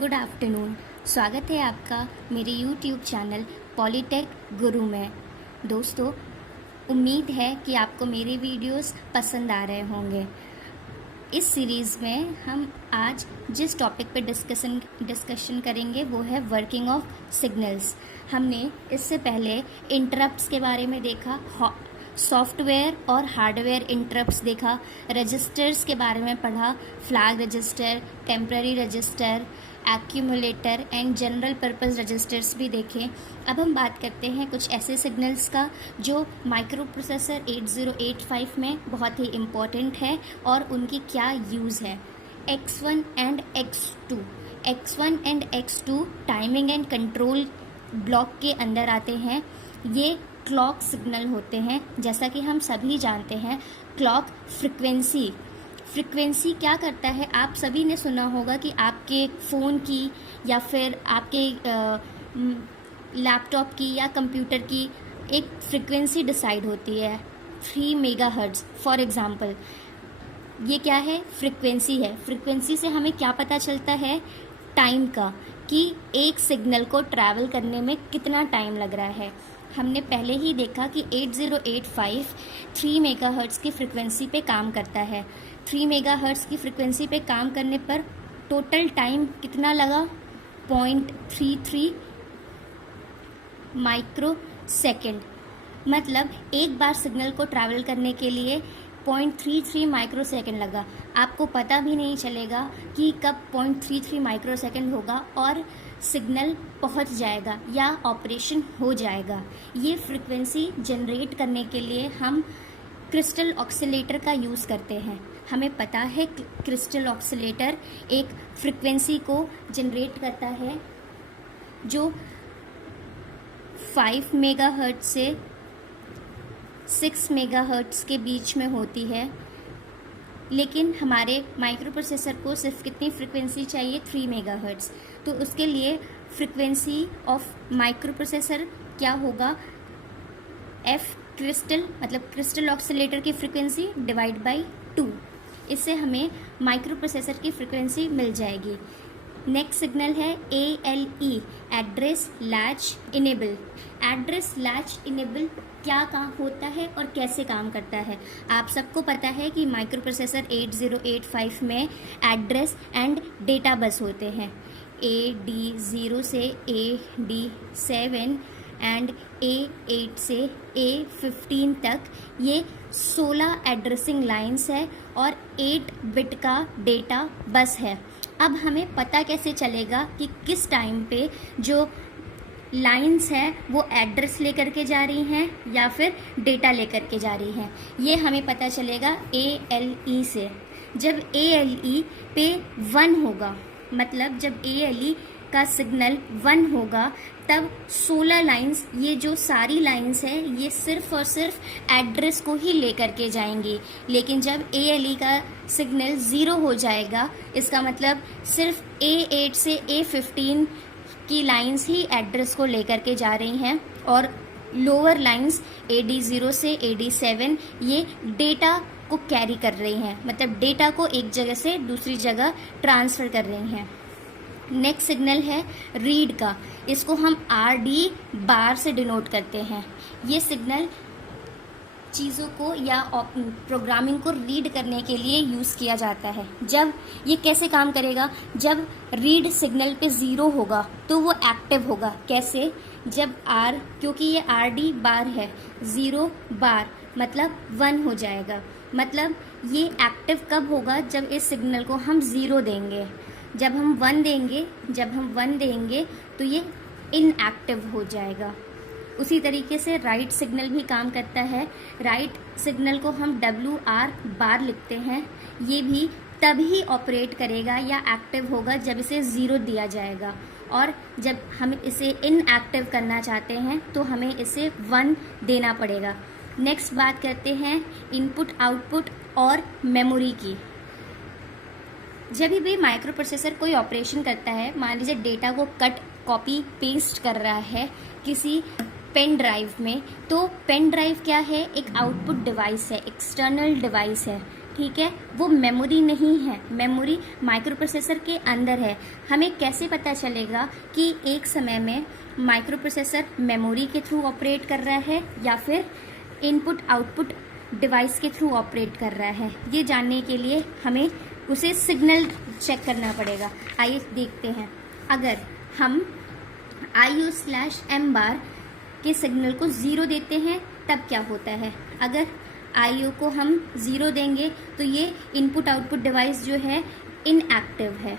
Good afternoon. स्वागत है आपका मेरे यूट्यूब चैनल पॉलीटेक गुरु में। दोस्तों, उम्मीद है कि आपको मेरे वीडियोस पसंद आ रहे होंगे। इस सीरीज़ में हम आज जिस टॉपिक पे डिस्कशन करेंगे वो है वर्किंग ऑफ सिग्नल्स। हमने इससे पहले इंटरप्ट्स के बारे में देखा, सॉफ्टवेयर और हार्डवेयर इंटरप्ट्स देखा, रजिस्टर्स के बारे में पढ़ा, flag register, temporary register, accumulator and general purpose registers भी देखें। अब हम बात करते हैं कुछ ऐसे सिग्नल्स का जो माइक्रो प्रोसेसर 8085 में बहुत ही इम्पॉर्टेंट है और उनकी क्या यूज़ है। X1 and X2 X1 and X2 timing and control block के अंदर आते हैं। ये क्लॉक सिग्नल होते हैं। जैसा कि हम सभी जानते हैं, क्लॉक फ्रिक्वेंसी क्या करता है, आप सभी ने सुना होगा कि आपके फ़ोन की या फिर आपके लैपटॉप की या कंप्यूटर की एक फ्रिक्वेंसी डिसाइड होती है 3 मेगाहर्ट्ज़ फॉर एग्ज़ाम्पल। ये क्या है? फ्रिक्वेंसी है। फ्रिक्वेंसी से हमें क्या पता चलता है? टाइम का, कि एक सिग्नल को ट्रैवल करने में कितना टाइम लग रहा है। हमने पहले ही देखा कि 8085 3 मेगाहर्ट्ज़ की फ्रिक्वेंसी पे काम करता है। 3 मेगाहर्ट्ज़ की फ्रिक्वेंसी पे काम करने पर टोटल टाइम कितना लगा? 0.33 माइक्रो सेकेंड। मतलब एक बार सिग्नल को ट्रैवल करने के लिए 0.33 माइक्रो सेकेंड लगा। आपको पता भी नहीं चलेगा कि कब 0.33 माइक्रो सेकेंड होगा और सिग्नल पहुंच जाएगा या ऑपरेशन हो जाएगा। ये फ्रिक्वेंसी जनरेट करने के लिए हम क्रिस्टल ऑक्सीलेटर का यूज़ करते हैं। हमें पता है क्रिस्टल ऑक्सीलेटर एक फ्रिक्वेंसी को जनरेट करता है जो 5 मेगाहर्ट्ज़ से 6 मेगाहर्ट्ज़ के बीच में होती है। लेकिन हमारे माइक्रो प्रोसेसर को सिर्फ कितनी फ्रिक्वेंसी चाहिए? 3 मेगाहर्ट्ज़। तो उसके लिए फ्रिक्वेंसी ऑफ माइक्रो प्रोसेसर क्या होगा? एफ क्रिस्टल, मतलब क्रिस्टल ऑक्सीलेटर की फ्रिक्वेंसी डिवाइड बाई 2। इससे हमें माइक्रो प्रोसेसर की फ्रिक्वेंसी मिल जाएगी। नेक्स्ट सिग्नल है ALE, address latch enable. Address latch enable क्या काम होता है और कैसे काम करता है? आप सबको पता है कि माइक्रो प्रोसेसर 8085 में एड्रेस एंड डेटा बस होते हैं। AD0 से AD7 एंड A8 से A15 तक ये 16 एड्रेसिंग लाइंस है और 8 बिट का डेटा बस है। अब हमें पता कैसे चलेगा कि किस टाइम पे जो लाइंस हैं वो एड्रेस लेकर के जा रही हैं या फिर डेटा लेकर के जा रही हैं? ये हमें पता चलेगा ALE से। जब ALE पे 1 होगा, मतलब जब ALE का सिग्नल 1 होगा तब 16 लाइंस, ये जो सारी लाइंस हैं ये सिर्फ और सिर्फ एड्रेस को ही लेकर के जाएंगी। लेकिन जब ALE का सिग्नल 0 हो जाएगा, इसका मतलब सिर्फ A8 से A15 की लाइंस ही एड्रेस को लेकर के जा रही हैं और लोअर लाइंस AD0 से AD7 ये डेटा को कैरी कर रही हैं, मतलब डेटा को एक जगह से दूसरी जगह ट्रांसफ़र कर रही हैं। नेक्स्ट सिग्नल है रीड का। इसको हम RD बार से डिनोट करते हैं। ये सिग्नल चीज़ों को या प्रोग्रामिंग को रीड करने के लिए यूज़ किया जाता है। जब ये कैसे काम करेगा? जब रीड सिग्नल पे 0 होगा तो वो एक्टिव होगा। कैसे? जब क्योंकि ये RD बार है, 0 बार मतलब 1 हो जाएगा। मतलब ये एक्टिव कब होगा? जब इस सिग्नल को हम 0 देंगे। जब हम 1 देंगे तो ये इनएक्टिव हो जाएगा। उसी तरीके से राइट सिग्नल भी काम करता है। राइट सिग्नल को हम WR बार लिखते हैं। ये भी तभी ऑपरेट करेगा या एक्टिव होगा जब इसे 0 दिया जाएगा, और जब हम इसे इनएक्टिव करना चाहते हैं तो हमें इसे 1 देना पड़ेगा। नेक्स्ट बात करते हैं इनपुट आउटपुट और मेमोरी की। जब भी माइक्रो प्रोसेसर कोई ऑपरेशन करता है, मान लीजिए डेटा को कट कॉपी पेस्ट कर रहा है किसी पेन ड्राइव में, तो पेन ड्राइव क्या है? एक आउटपुट डिवाइस है, एक्सटर्नल डिवाइस है। ठीक है, वो मेमोरी नहीं है, मेमोरी माइक्रो प्रोसेसर के अंदर है। हमें कैसे पता चलेगा कि एक समय में माइक्रो प्रोसेसर मेमोरी के थ्रू ऑपरेट कर रहा है या फिर इनपुट आउटपुट डिवाइस के थ्रू ऑपरेट कर रहा है? ये जानने के लिए हमें उसे सिग्नल चेक करना पड़ेगा। आइए देखते हैं। अगर हम IO/M बार के सिग्नल को 0 देते हैं तब क्या होता है? अगर IO को हम 0 देंगे तो ये इनपुट आउटपुट डिवाइस जो है इनएक्टिव है,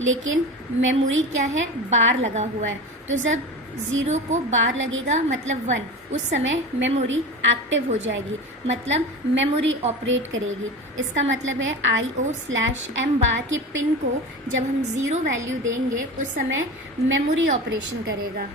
लेकिन मेमोरी क्या है, बार लगा हुआ है। तो जब 0 को बार लगेगा मतलब 1, उस समय मेमोरी एक्टिव हो जाएगी, मतलब मेमोरी ऑपरेट करेगी। इसका मतलब है IO/M बार के पिन को जब हम 0 वैल्यू देंगे उस समय मेमोरी ऑपरेशन करेगा,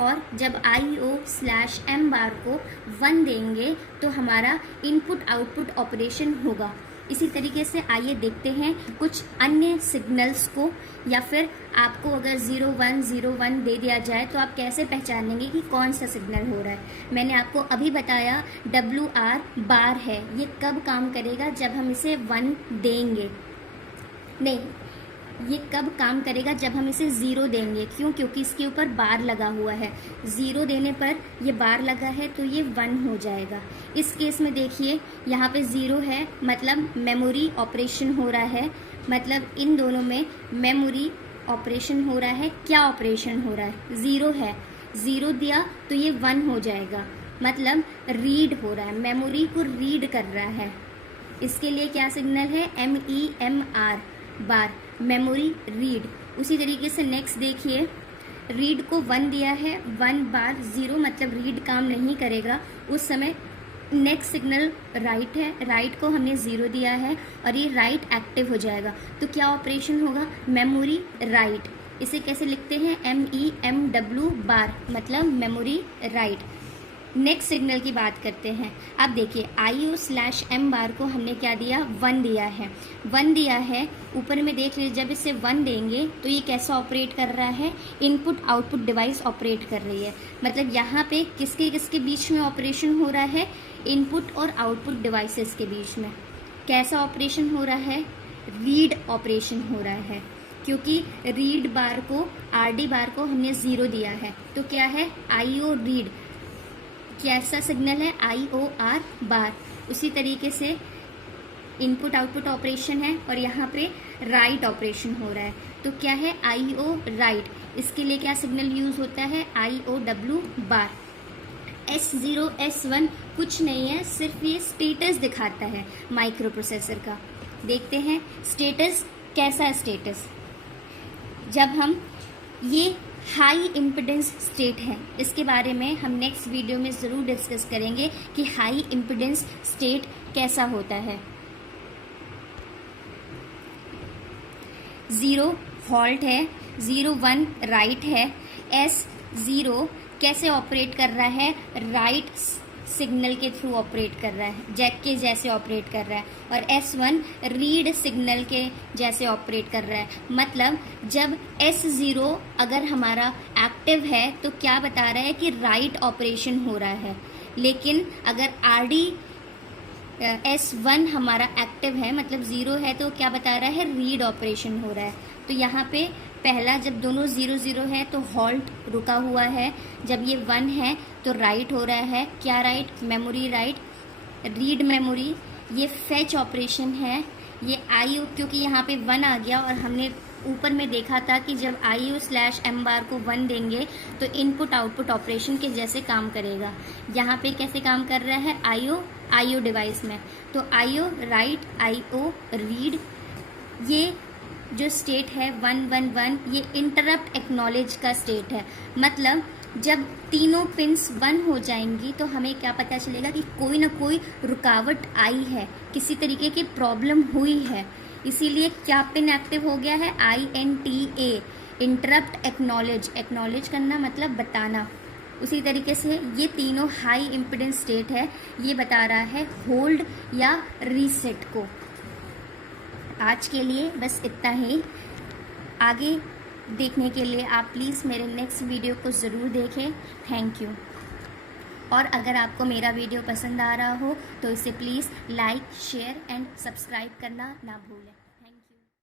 और जब IO/M बार को 1 देंगे तो हमारा इनपुट आउटपुट ऑपरेशन होगा। इसी तरीके से आइए देखते हैं कुछ अन्य सिग्नल्स को, या फिर आपको अगर 0101 दे दिया जाए तो आप कैसे पहचानेंगे कि कौन सा सिग्नल हो रहा है। मैंने आपको अभी बताया WR बार है, ये कब काम करेगा, जब हम इसे 1 देंगे। नहीं, ये कब काम करेगा, जब हम इसे 0 देंगे। क्यों? क्योंकि इसके ऊपर बार लगा हुआ है। 0 देने पर ये बार लगा है तो ये 1 हो जाएगा। इस केस में देखिए यहाँ पे 0 है, मतलब मेमोरी ऑपरेशन हो रहा है, मतलब इन दोनों में मेमोरी ऑपरेशन हो रहा है। क्या ऑपरेशन हो रहा है? 0 है, 0 दिया तो ये 1 हो जाएगा, मतलब रीड हो रहा है, मेमोरी को रीड कर रहा है। इसके लिए क्या सिग्नल है? MEMR बार, मेमोरी रीड। उसी तरीके से नेक्स्ट देखिए, रीड को 1 दिया है, 1 बार 0, मतलब रीड काम नहीं करेगा। उस समय नेक्स्ट सिग्नल राइट है, राइट को हमने 0 दिया है और ये राइट एक्टिव हो जाएगा। तो क्या ऑपरेशन होगा? Memory write. इसे कैसे लिखते हैं? MEMW बार, मतलब मेमोरी राइट। नेक्स्ट सिग्नल की बात करते हैं। अब देखिए IO/M बार को हमने क्या दिया? 1 दिया है, 1 दिया है। ऊपर में देख लीजिए, जब इसे 1 देंगे तो ये कैसा ऑपरेट कर रहा है? इनपुट आउटपुट डिवाइस ऑपरेट कर रही है। मतलब यहाँ पे किसके किसके बीच में ऑपरेशन हो रहा है? इनपुट और आउटपुट डिवाइसेस के बीच में। कैसा ऑपरेशन हो रहा है? रीड ऑपरेशन हो रहा है, क्योंकि रीड बार को, RD बार को हमने 0 दिया है। तो क्या है? IO read. कैसा सिग्नल है? IOR बार। उसी तरीके से इनपुट आउटपुट ऑपरेशन है और यहाँ पे राइट ऑपरेशन हो रहा है। तो क्या है? IO right. इसके लिए क्या सिग्नल यूज होता है? IOW बार। S0 S1 कुछ नहीं है, सिर्फ ये स्टेटस दिखाता है माइक्रो प्रोसेसर का। देखते हैं स्टेटस कैसा है। स्टेटस जब हम, ये हाई इम्पिडेंस स्टेट है, इसके बारे में हम नेक्स्ट वीडियो में ज़रूर डिस्कस करेंगे कि हाई इम्पिडेंस स्टेट कैसा होता है। 0 हॉल्ट है, 01 राइट है, S0 कैसे ऑपरेट कर रहा है? राइट सिग्नल के थ्रू ऑपरेट कर रहा है, जैक के जैसे ऑपरेट कर रहा है, और S1 रीड सिग्नल के जैसे ऑपरेट कर रहा है। मतलब जब S0 अगर हमारा एक्टिव है तो क्या बता रहा है? कि राइट ऑपरेशन हो रहा है। लेकिन अगर RD S1 हमारा एक्टिव है, मतलब 0 है, तो क्या बता रहा है? रीड ऑपरेशन हो रहा है। तो यहाँ पे पहला, जब दोनों 0 0 है तो हॉल्ट रुका हुआ है, जब ये 1 है तो राइट हो रहा है। क्या right? Memory write, read memory. ये फेच ऑपरेशन है, ये IO, क्योंकि यहाँ पे 1 आ गया और हमने ऊपर में देखा था कि जब IO/M बार को 1 देंगे तो इनपुट आउटपुट ऑपरेशन के जैसे काम करेगा। यहाँ पे कैसे काम कर रहा है? IO डिवाइस में। तो IO राइट, IO रीड। ये जो स्टेट है 111, ये इंटरप्ट एक्नॉलेज का स्टेट है। मतलब जब तीनों पिन्स 1 हो जाएंगी तो हमें क्या पता चलेगा कि कोई ना कोई रुकावट आई है, किसी तरीके की प्रॉब्लम हुई है। इसीलिए क्या पिन एक्टिव हो गया है? INTA, interrupt acknowledge. एक्नॉलेज करना मतलब बताना। उसी तरीके से ये तीनों हाई इम्पिडेंस स्टेट है, ये बता रहा है होल्ड या रीसेट को। आज के लिए बस इतना ही। आगे देखने के लिए आप प्लीज़ मेरे नेक्स्ट वीडियो को ज़रूर देखें। Thank you. और अगर आपको मेरा वीडियो पसंद आ रहा हो तो इसे please like, share and subscribe करना ना भूलें।